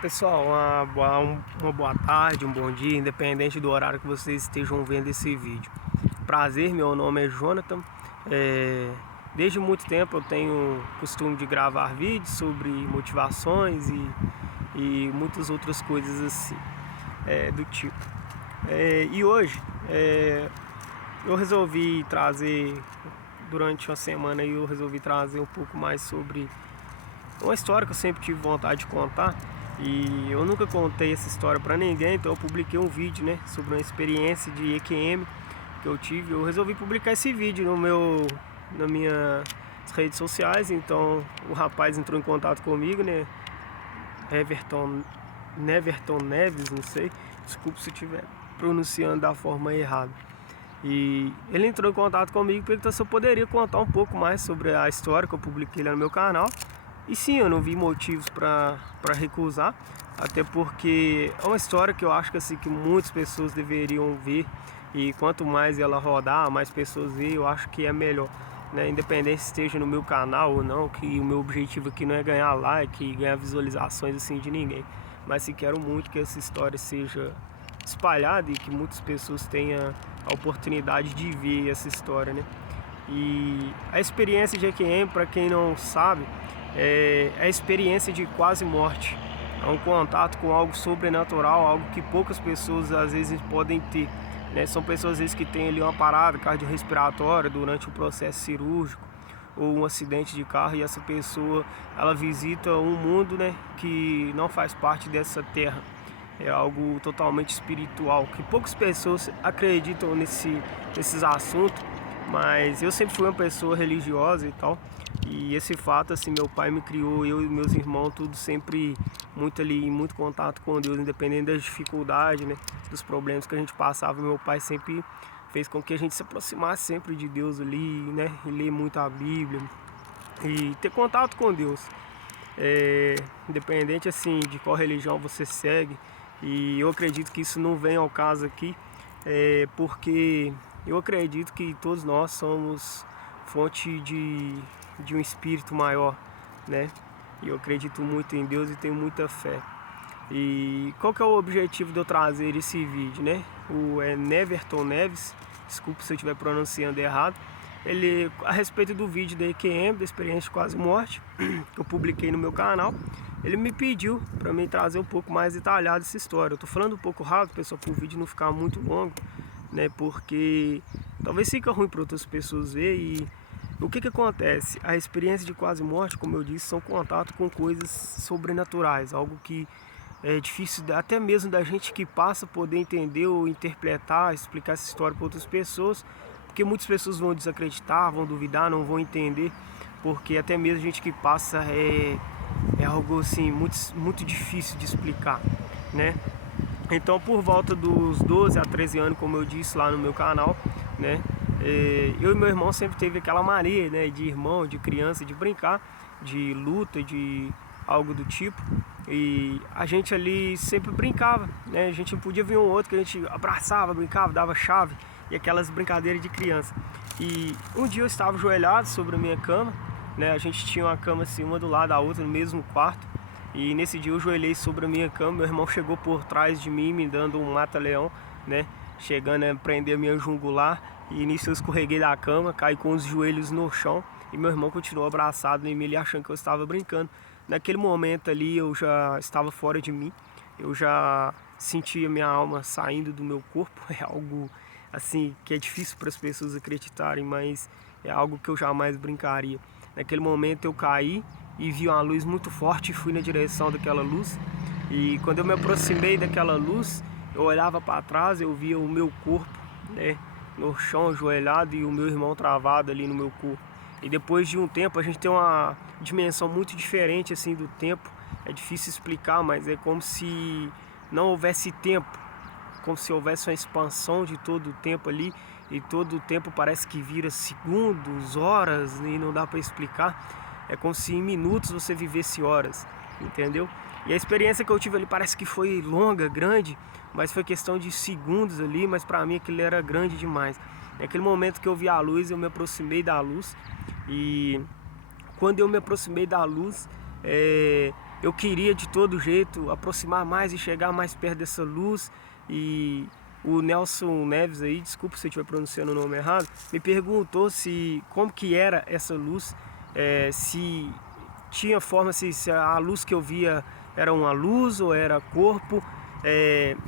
Pessoal, uma boa tarde, um bom dia, independente do horário que vocês estejam vendo esse vídeo. Prazer, meu nome é Jonathan. Desde muito tempo eu tenho costume de gravar vídeos sobre motivações e muitas outras coisas assim, do tipo. E hoje eu resolvi trazer, durante uma semana eu resolvi trazer um pouco mais sobre uma história que eu sempre tive vontade de contar. E eu nunca contei essa história para ninguém, então eu publiquei um vídeo, sobre uma experiência de EQM que eu tive. Eu resolvi publicar esse vídeo nas minhas redes sociais. Então o rapaz entrou em contato comigo, Neverton Neves, não sei, desculpe se eu estiver pronunciando da forma errada. E ele entrou em contato comigo perguntou se eu poderia contar um pouco mais sobre a história que eu publiquei lá no meu canal. E sim, eu não vi motivos para recusar, até porque é uma história que eu acho que, assim, que muitas pessoas deveriam ver, e quanto mais ela rodar, mais pessoas ver, eu acho que é melhor, Independente se esteja no meu canal ou não, que o meu objetivo aqui não é ganhar like e ganhar visualizações assim de ninguém, mas sim, quero muito que essa história seja espalhada e que muitas pessoas tenham a oportunidade de ver essa história, E a experiência de EQM, para quem não sabe, é a experiência de quase morte. É um contato com algo sobrenatural, algo que poucas pessoas às vezes podem ter, São pessoas às vezes que têm ali uma parada cardiorrespiratória durante o processo cirúrgico ou um acidente de carro, e essa pessoa ela visita um mundo, que não faz parte dessa terra. É algo totalmente espiritual, que poucas pessoas acreditam nesses assuntos, mas eu sempre fui uma pessoa religiosa e tal. E esse fato, assim, meu pai me criou, eu e meus irmãos, tudo sempre muito ali, em muito contato com Deus, independente das dificuldades, dos problemas que a gente passava. Meu pai sempre fez com que a gente se aproximasse sempre de Deus ali, E ler muito a Bíblia e ter contato com Deus. Independente, assim, de qual religião você segue. E eu acredito que isso não vem ao caso aqui, porque eu acredito que todos nós somos fonte de um espírito maior, E eu acredito muito em Deus e tenho muita fé. E qual que é o objetivo de eu trazer esse vídeo, O Neverton Neves, desculpa se eu estiver pronunciando errado. Ele, a respeito do vídeo da EQM, da experiência de quase morte, que eu publiquei no meu canal, ele me pediu para mim trazer um pouco mais detalhado essa história. Eu tô falando um pouco rápido, pessoal, para o vídeo não ficar muito longo, Porque talvez fique ruim para outras pessoas ver. E o que acontece? A experiência de quase morte, como eu disse, são contato com coisas sobrenaturais, algo que é difícil até mesmo da gente que passa poder entender ou interpretar, explicar essa história para outras pessoas, porque muitas pessoas vão desacreditar, vão duvidar, não vão entender, porque até mesmo a gente que passa é algo assim muito difícil de explicar, Então, por volta dos 12 a 13 anos, como eu disse lá no meu canal, eu e meu irmão sempre teve aquela mania, de irmão, de criança, de brincar, de luta, de algo do tipo. E a gente ali sempre brincava, A gente não podia ver um outro que a gente abraçava, brincava, dava chave e aquelas brincadeiras de criança. E um dia eu estava ajoelhado sobre a minha cama, A gente tinha uma cama assim, uma do lado da outra, no mesmo quarto. E nesse dia eu ajoelhei sobre a minha cama, meu irmão chegou por trás de mim, me dando um mata-leão, Chegando a prender a minha jungular. E nisso eu escorreguei da cama, caí com os joelhos no chão. E meu irmão continuou abraçado em mim, ele achando que eu estava brincando. Naquele momento ali eu já estava fora de mim. Eu já sentia minha alma saindo do meu corpo. É algo assim que é difícil para as pessoas acreditarem, mas é algo que eu jamais brincaria. Naquele momento eu caí e vi uma luz muito forte e fui na direção daquela luz. E quando eu me aproximei daquela luz, eu olhava para trás, eu via o meu corpo, no chão, ajoelhado, e o meu irmão travado ali no meu corpo. E depois de um tempo a gente tem uma dimensão muito diferente assim do tempo. É difícil explicar, mas é como se não houvesse tempo, como se houvesse uma expansão de todo o tempo ali, e todo o tempo parece que vira segundos, horas, e não dá para explicar. É como se em minutos você vivesse horas, entendeu? E a experiência que eu tive ali parece que foi longa, grande, mas foi questão de segundos ali, mas para mim aquilo era grande demais. Naquele momento que eu vi a luz, eu me aproximei da luz, e quando eu me aproximei da luz, eu queria de todo jeito aproximar mais e chegar mais perto dessa luz. E o Nelson Neves aí, desculpa se eu estiver pronunciando o nome errado, me perguntou como que era essa luz, se tinha forma, se a luz que eu via era uma luz ou era corpo.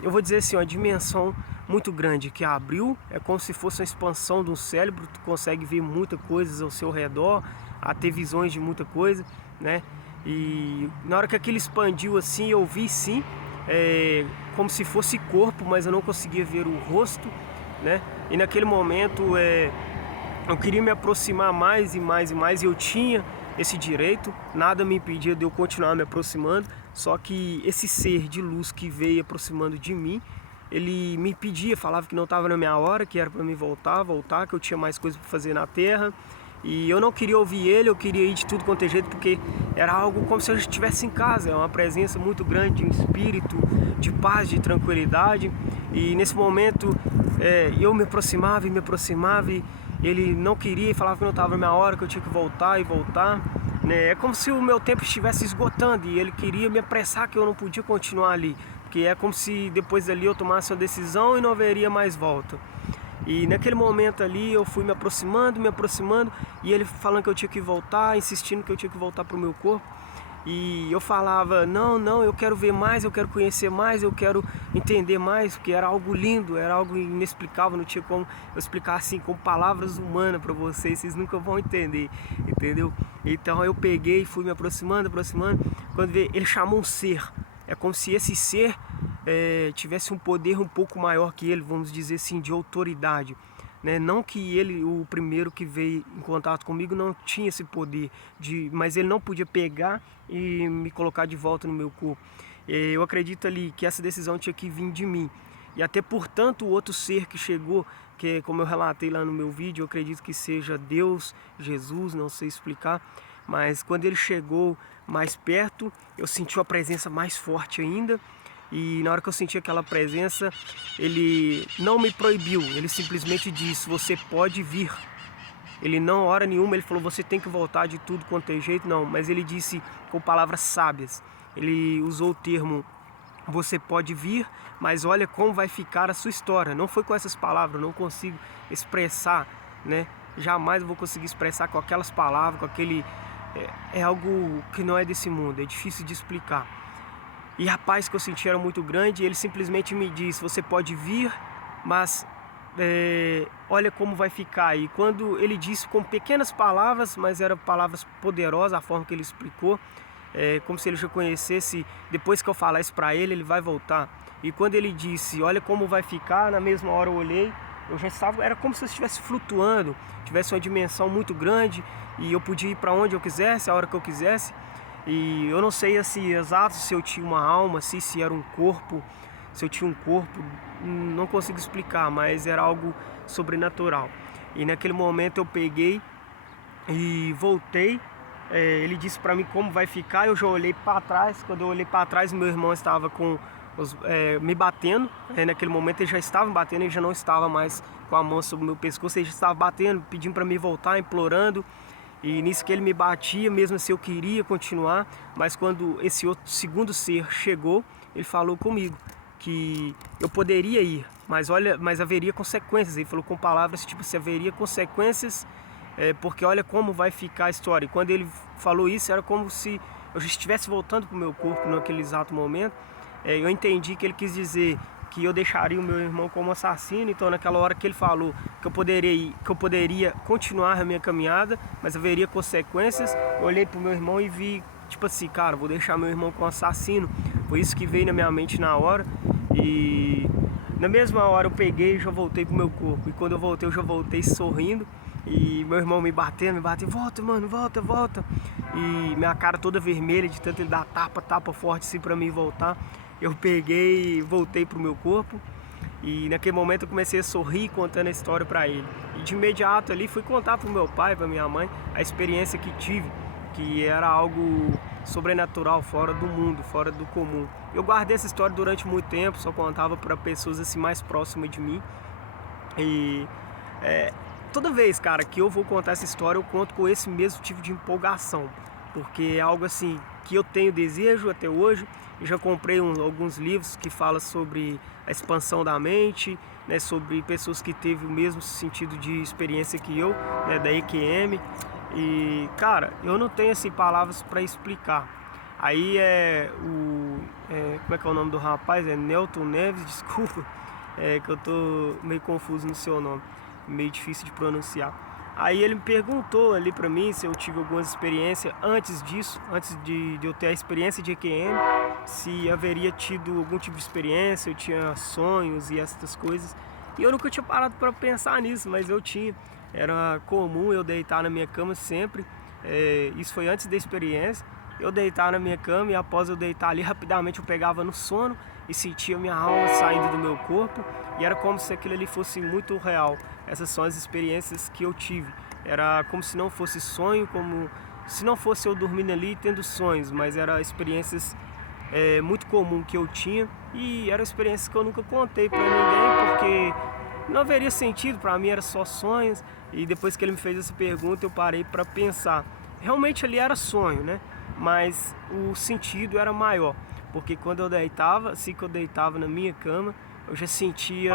Eu vou dizer assim, uma dimensão muito grande que abriu, é como se fosse uma expansão do cérebro, tu consegue ver muita coisa ao seu redor, a ter visões de muita coisa, né? E na hora que aquilo expandiu assim, eu vi sim, como se fosse corpo, mas eu não conseguia ver o rosto, né? E naquele momento eu queria me aproximar mais e mais e mais, e eu tinha esse direito, nada me impedia de eu continuar me aproximando, só que esse ser de luz que veio aproximando de mim, ele me impedia, falava que não estava na minha hora, que era para mim voltar, que eu tinha mais coisa para fazer na terra. E eu não queria ouvir ele, eu queria ir de tudo quanto é jeito, porque era algo como se eu estivesse em casa, é uma presença muito grande, um espírito de paz, de tranquilidade. E nesse momento eu me aproximava e ele não queria e falava que não estava na minha hora, que eu tinha que voltar e voltar, né? É como se o meu tempo estivesse esgotando e ele queria me apressar, que eu não podia continuar ali, porque é como se depois dali eu tomasse uma decisão e não haveria mais volta. E naquele momento ali eu fui me aproximando, e ele falando que eu tinha que voltar, insistindo que eu tinha que voltar para o meu corpo. E eu falava, não, eu quero ver mais, eu quero conhecer mais, eu quero entender mais, porque era algo lindo, era algo inexplicável, não tinha como eu explicar assim com palavras humanas para vocês nunca vão entender, entendeu? Então eu peguei e fui me aproximando, quando ele chamou um ser, é como se esse ser tivesse um poder um pouco maior que ele, vamos dizer assim, de autoridade, né? Não que ele, o primeiro que veio em contato comigo, não tinha esse poder, mas ele não podia pegar e me colocar de volta no meu corpo. Eu acredito ali que essa decisão tinha que vir de mim. E até portanto o outro ser que chegou, que como eu relatei lá no meu vídeo, eu acredito que seja Deus, Jesus, não sei explicar, mas quando ele chegou mais perto, eu senti uma presença mais forte ainda. E na hora que eu senti aquela presença, ele não me proibiu, ele simplesmente disse, você pode vir. Ele não, hora nenhuma, ele falou, você tem que voltar de tudo quanto é jeito, não. Mas ele disse com palavras sábias, ele usou o termo, você pode vir, mas olha como vai ficar a sua história. Não foi com essas palavras, eu não consigo expressar, né? Jamais vou conseguir expressar com aquelas palavras, com aquele... É algo que não é desse mundo, é difícil de explicar. E a paz que eu senti era muito grande, e ele simplesmente me disse, você pode vir, mas olha como vai ficar. E quando ele disse com pequenas palavras, mas eram palavras poderosas, a forma que ele explicou, como se ele já conhecesse, depois que eu falar isso para ele, ele vai voltar. E quando ele disse, olha como vai ficar, na mesma hora eu olhei, eu já estava, era como se eu estivesse flutuando, tivesse uma dimensão muito grande, e eu podia ir para onde eu quisesse, a hora que eu quisesse. E eu não sei assim, exato se eu tinha uma alma, se era um corpo, se eu tinha um corpo, não consigo explicar, mas era algo sobrenatural. E naquele momento eu peguei e voltei, ele disse para mim como vai ficar, eu já olhei para trás, quando eu olhei para trás meu irmão estava me batendo, naquele momento ele já estava me batendo, ele já não estava mais com a mão sobre o meu pescoço, ele já estava batendo, pedindo para me voltar, implorando. E nisso que ele me batia, mesmo assim eu queria continuar, mas quando esse outro segundo ser chegou, ele falou comigo que eu poderia ir, mas haveria consequências. Ele falou com palavras tipo, se haveria consequências, porque olha como vai ficar a história. E quando ele falou isso, era como se eu já estivesse voltando para o meu corpo naquele exato momento. Eu entendi que ele quis dizer que eu deixaria o meu irmão como assassino. Então naquela hora que ele falou que eu poderia continuar a minha caminhada, mas haveria consequências, eu olhei pro meu irmão e vi, tipo assim, cara, vou deixar meu irmão como assassino. Foi isso que veio na minha mente na hora. E na mesma hora eu peguei e já voltei pro meu corpo. E quando eu já voltei sorrindo. E meu irmão me batendo, volta mano, volta. E minha cara toda vermelha de tanto ele dar tapa forte assim pra mim voltar. Eu peguei e voltei pro meu corpo. E naquele momento eu comecei a sorrir contando a história para ele. E de imediato ali fui contar pro meu pai, pra minha mãe, a experiência que tive, que era algo sobrenatural, fora do mundo, fora do comum. Eu guardei essa história durante muito tempo, só contava para pessoas assim mais próximas de mim. E toda vez, cara, que eu vou contar essa história, eu conto com esse mesmo tipo de empolgação. porque é algo assim que eu tenho desejo até hoje. Eu já comprei alguns livros que falam sobre a expansão da mente, né, sobre pessoas que teve o mesmo sentido de experiência que eu, né, da EQM. E cara, eu não tenho assim palavras para explicar. Aí como é que é o nome do rapaz? É Nelton Neves, desculpa, que eu tô meio confuso no seu nome, meio difícil de pronunciar. Aí ele me perguntou ali pra mim se eu tive algumas experiências antes disso, antes de eu ter a experiência de EQM, se haveria tido algum tipo de experiência, eu tinha sonhos e essas coisas. E eu nunca tinha parado para pensar nisso, mas eu tinha. Era comum eu deitar na minha cama sempre, isso foi antes da experiência. Eu deitar na minha cama e após eu deitar ali, rapidamente eu pegava no sono e sentia minha alma saindo do meu corpo, e era como se aquilo ali fosse muito real. Essas são as experiências que eu tive. Era como se não fosse sonho, como se não fosse eu dormindo ali tendo sonhos, mas eram experiências muito comum que eu tinha, e eram experiências que eu nunca contei para ninguém, porque não haveria sentido, para mim era só sonhos. E depois que ele me fez essa pergunta eu parei para pensar. Realmente ali era sonho, né? Mas o sentido era maior, porque quando eu deitava, assim que eu deitava na minha cama, eu já sentia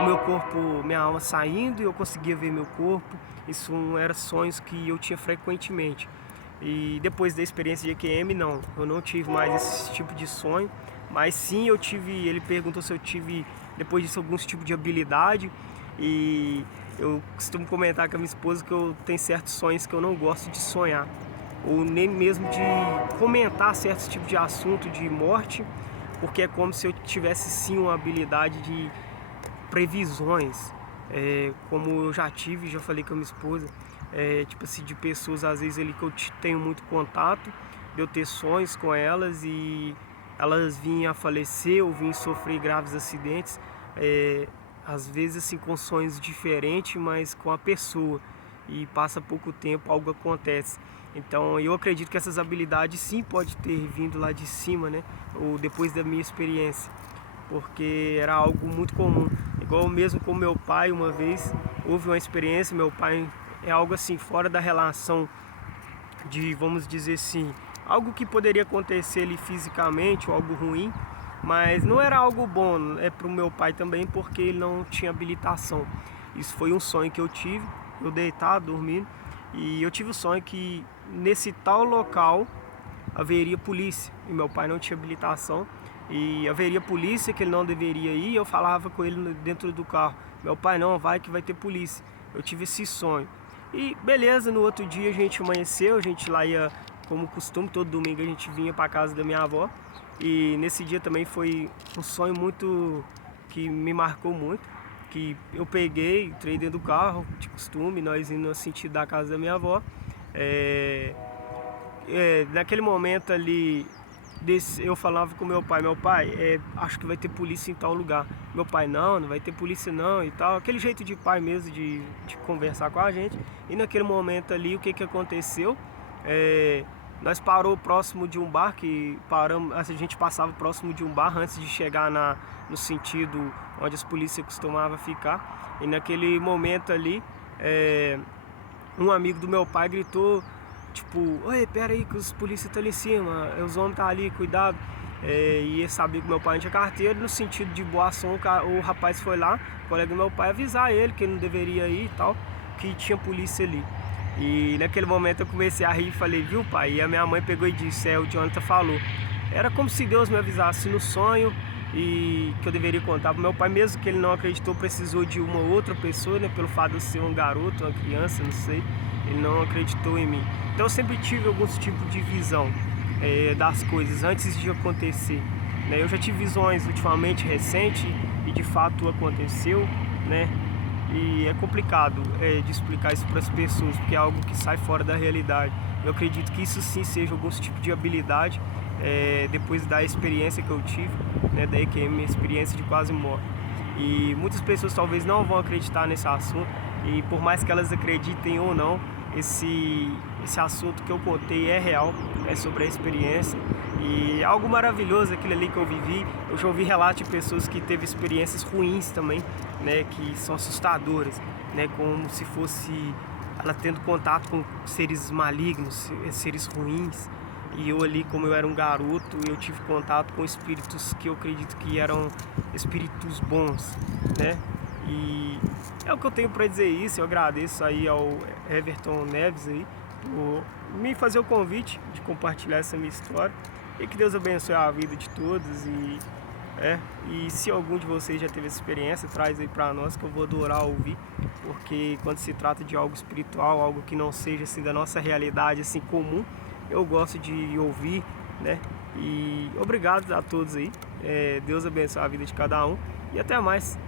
o meu corpo, minha alma saindo, e eu conseguia ver meu corpo. Isso eram sonhos que eu tinha frequentemente. E depois da experiência de EQM, não, eu não tive mais esse tipo de sonho, mas sim eu tive. Ele perguntou se eu tive depois disso algum tipo de habilidade, e eu costumo comentar com a minha esposa que eu tenho certos sonhos que eu não gosto de sonhar, ou nem mesmo de comentar certos tipos de assunto de morte, porque é como se eu tivesse sim uma habilidade de previsões, como eu já tive, já falei com a minha esposa, tipo assim, de pessoas às vezes ali que eu tenho muito contato, de eu ter sonhos com elas e elas vinham a falecer ou vinham sofrer graves acidentes, às vezes assim com sonhos diferentes, mas com a pessoa, e passa pouco tempo, algo acontece. Então eu acredito que essas habilidades sim pode ter vindo lá de cima, né, ou depois da minha experiência, porque era algo muito comum. Igual mesmo com meu pai, uma vez houve uma experiência. Meu pai é algo assim fora da relação de, vamos dizer assim, algo que poderia acontecer ali fisicamente, ou algo ruim, mas não era algo bom para o meu pai também, porque ele não tinha habilitação. Isso foi um sonho que eu tive, eu deitado, dormindo, e eu tive o sonho que nesse tal local haveria polícia, e meu pai não tinha habilitação, e haveria polícia que ele não deveria ir. Eu falava com ele dentro do carro: meu pai, não, vai que vai ter polícia. Eu tive esse sonho. E beleza, no outro dia a gente amanheceu, a gente lá ia, como costume, todo domingo a gente vinha para casa da minha avó. E nesse dia também foi um sonho muito que me marcou muito, que eu peguei, entrei dentro do carro, de costume, nós indo no sentido da casa da minha avó. Naquele momento ali, eu falava com meu pai, acho que vai ter polícia em tal lugar. Meu pai, não vai ter polícia não, e tal, aquele jeito de pai mesmo de conversar com a gente. E naquele momento ali, o que aconteceu? Nós parou próximo de um bar, a gente passava próximo de um bar antes de chegar no sentido onde as polícias costumavam ficar. E naquele momento ali, um amigo do meu pai gritou, tipo: oi, pera aí que os polícias estão ali em cima, os homens estão ali, cuidado. E ele sabia que meu pai não tinha carteira. No sentido de boa ação, o rapaz foi lá, o colega do meu pai, avisar ele que ele não deveria ir e tal, que tinha polícia ali. E naquele momento eu comecei a rir e falei: viu, pai? E a minha mãe pegou e disse: o Jonathan falou. Era como se Deus me avisasse no sonho, e que eu deveria contar pro meu pai, mesmo que ele não acreditou, precisou de uma outra pessoa, né, pelo fato de eu ser um garoto, uma criança, não sei, ele não acreditou em mim. Então eu sempre tive alguns tipos de visão das coisas antes de acontecer, né? Eu já tive visões ultimamente recente e de fato aconteceu, né? E é complicado de explicar isso para as pessoas, porque é algo que sai fora da realidade. Eu acredito que isso sim seja algum tipo de habilidade, depois da experiência que eu tive, né, da EQM, experiência de quase morte. E muitas pessoas talvez não vão acreditar nesse assunto, e por mais que elas acreditem ou não, esse assunto que eu contei é real, é sobre a experiência, e é algo maravilhoso aquilo ali que eu vivi. Eu já ouvi relatos de pessoas que teve experiências ruins também, né, que são assustadoras, né, como se fosse ela tendo contato com seres malignos, seres ruins. E eu ali, como eu era um garoto, eu tive contato com espíritos que eu acredito que eram espíritos bons, né? E é o que eu tenho para dizer isso. Eu agradeço aí ao Everton Neves aí por me fazer o convite de compartilhar essa minha história. E que Deus abençoe a vida de todos. E se algum de vocês já teve essa experiência, traz aí para nós, que eu vou adorar ouvir. Porque quando se trata de algo espiritual, algo que não seja assim da nossa realidade assim comum, eu gosto de ouvir, né? E obrigado a todos aí. Deus abençoe a vida de cada um e até mais.